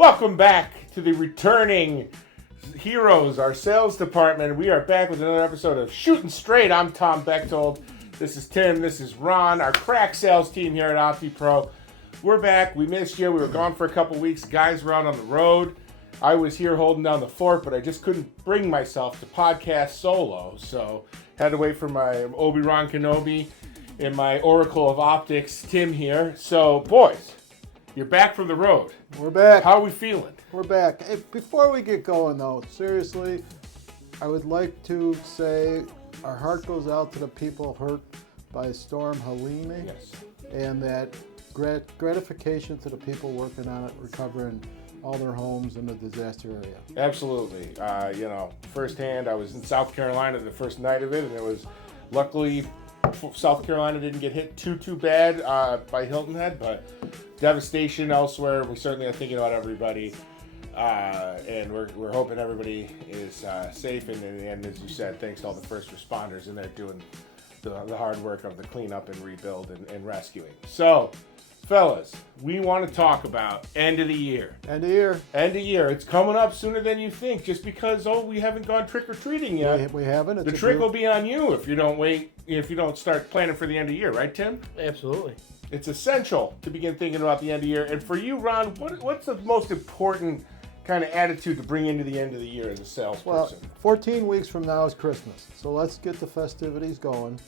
Welcome back to the returning heroes, our sales department. We are back with another episode of Shooting Straight. I'm Tom Bechtold. This is Tim. This is Ron, our crack sales team here at OptiPro. We're back. We missed you. We were gone for a couple weeks. Guys were out on the road. I was here holding down the fort, but I just couldn't bring myself to podcast solo. So had to wait for my Obi-Wan Kenobi and my Oracle of Optics, Tim here. So, boys, you're back from the road. We're back. How are we feeling? We're back. Hey, before we get going, though, seriously, I would like to say our heart goes out to the people hurt by Storm Helene. Yes. And that gratification to the people working on it, recovering all their homes in the disaster area. Absolutely. Firsthand, I was in South Carolina the first night of it, and it was luckily South Carolina didn't get hit too bad by Hilton Head, but devastation elsewhere. We certainly are thinking about everybody, and we're hoping everybody is safe. And as you said, thanks to all the first responders in there doing the hard work of the cleanup and rebuild and rescuing. So, fellas, we want to talk about end of the year. End of year. End of year. It's coming up sooner than you think. Just because we haven't gone trick-or-treating yet. We haven't. The trick will be on you if you don't wait. If you don't start planning for the end of the year, right, Tim? Absolutely. It's essential to begin thinking about the end of the year. And for you, Ron, what's the most important kind of attitude to bring into the end of the year as a salesperson? Well, 14 weeks from now is Christmas, so let's get the festivities going.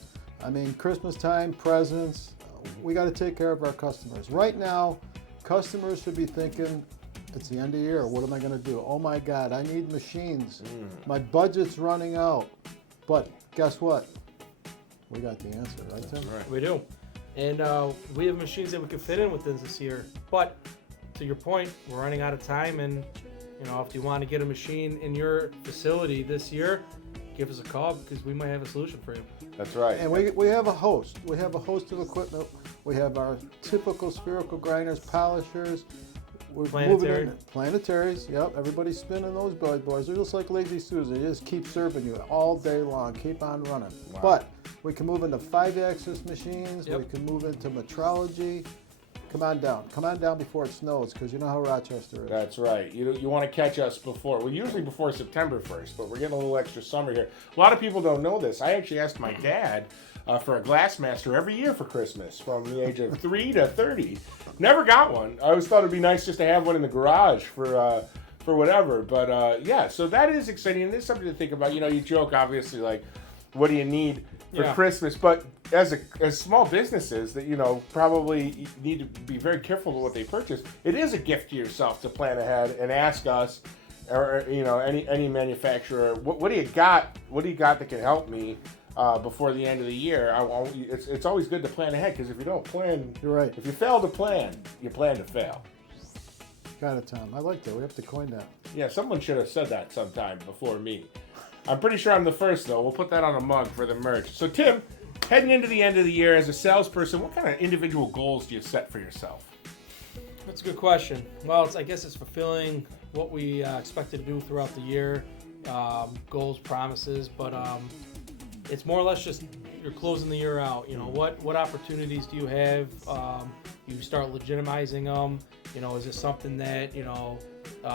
I mean, Christmas time, presents, we got to take care of our customers. Right now, customers should be thinking, it's the end of the year, what am I going to do? Oh my God, I need machines. My budget's running out. But guess what? We got the answer, right, Tim? Right. We do. And we have machines that we can fit in within this year. But to your point, we're running out of time. And, if you want to get a machine in your facility this year, give us a call because we might have a solution for you. That's right. And we have a host. We have a host of equipment. We have our typical spherical grinders, polishers. We're Planetary. Planetaries, yep. Everybody's spinning those bad boys. They're just like Lazy Susan. They just keep serving you all day long. Keep on running. Wow. But we can move into 5-axis machines. Yep. We can move into metrology. Come on down. Come on down before it snows because you know how Rochester is. That's right. You want to catch us usually before September 1st, but we're getting a little extra summer here. A lot of people don't know this. I actually asked my dad for a Glassmaster every year for Christmas from the age of 3 to 30. Never got one. I always thought it'd be nice just to have one in the garage for whatever. But so that is exciting, and it's something to think about. You joke, obviously, like, what do you need for Christmas? But as small businesses that, probably need to be very careful with what they purchase, it is a gift to yourself to plan ahead and ask us, or any manufacturer, what do you got? What do you got that can help me before the end of the year? It's always good to plan ahead, because if you don't plan, You're right. If you fail to plan, you plan to fail. Got it, Tom. I like that. We have to coin that. Yeah, someone should have said that sometime before me. I'm pretty sure I'm the first, though. We'll put that on a mug for the merch. So, Tim, heading into the end of the year as a salesperson, what kind of individual goals do you set for yourself? That's a good question. Well, I guess it's fulfilling what we expected to do throughout the year, goals, promises, but it's more or less just you're closing the year out. What opportunities do you have? You start legitimizing them. Is this something that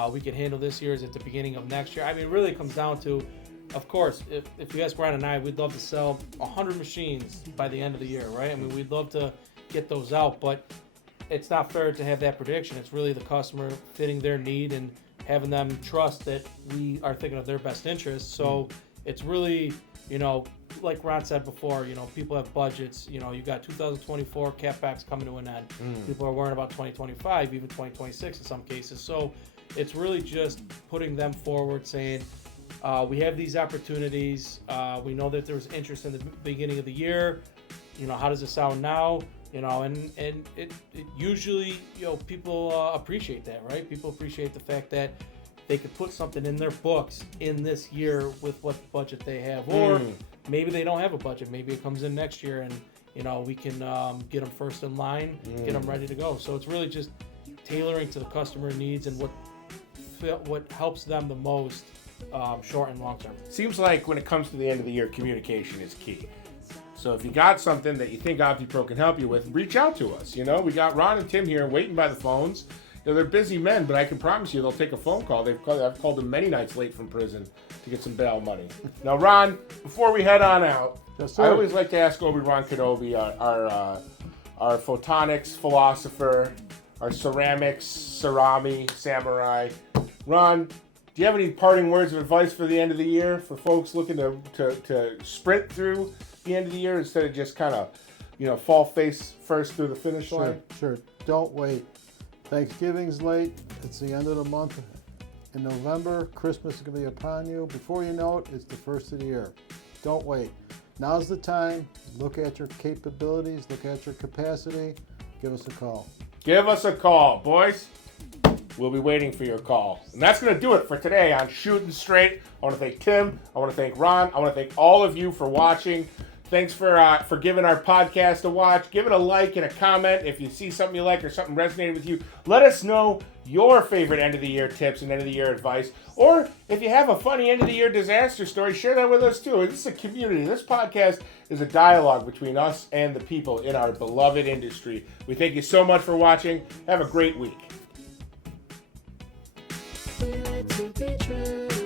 we can handle this year? Is it the beginning of next year? I mean, it really comes down to, of course, if you ask Ron and I, we'd love to sell 100 machines by the end of the year, right? I mean, we'd love to get those out, but it's not fair to have that prediction. It's really the customer fitting their need and having them trust that we are thinking of their best interests. So it's really, like Ron said before, people have budgets. You got 2024 CapEx coming to an end. People are worrying about 2025, even 2026 in some cases. So it's really just putting them forward, saying, we have these opportunities. We know that there's interest in the beginning of the year. How does it sound now? And it usually, people appreciate that, right? People appreciate the fact that they could put something in their books in this year with what budget they have. Or maybe they don't have a budget. Maybe it comes in next year and, we can get them first in line, get them ready to go. So it's really just tailoring to the customer needs and what helps them the most, short and long term. Seems like when it comes to the end of the year, communication is key. So if you got something that you think OptiPro can help you with, reach out to us. We got Ron and Tim here waiting by the phones. they're busy men, but I can promise you they'll take a phone call. I've called them many nights late from prison to get some bail money. Now, Ron, before we head on out, Yes, sir. I always like to ask Obi-Wan Kenobi, our photonics philosopher, our ceramics, samurai. Ron, do you have any parting words of advice for the end of the year for folks looking to sprint through the end of the year instead of just kind of, fall face first through the finish line? Sure. Don't wait. Thanksgiving's late. It's the end of the month. In November, Christmas is going to be upon you. Before you know it, it's the first of the year. Don't wait. Now's the time. Look at your capabilities. Look at your capacity. Give us a call. Give us a call, boys. We'll be waiting for your call. And that's going to do it for today on Shooting Straight. I want to thank Tim. I want to thank Ron. I want to thank all of you for watching. Thanks for giving our podcast a watch. Give it a like and a comment if you see something you like or something resonated with you. Let us know your favorite end of the year tips and end of the year advice. Or if you have a funny end of the year disaster story, share that with us too. This is a community. This podcast is a dialogue between us and the people in our beloved industry. We thank you so much for watching. Have a great week. We like to be true.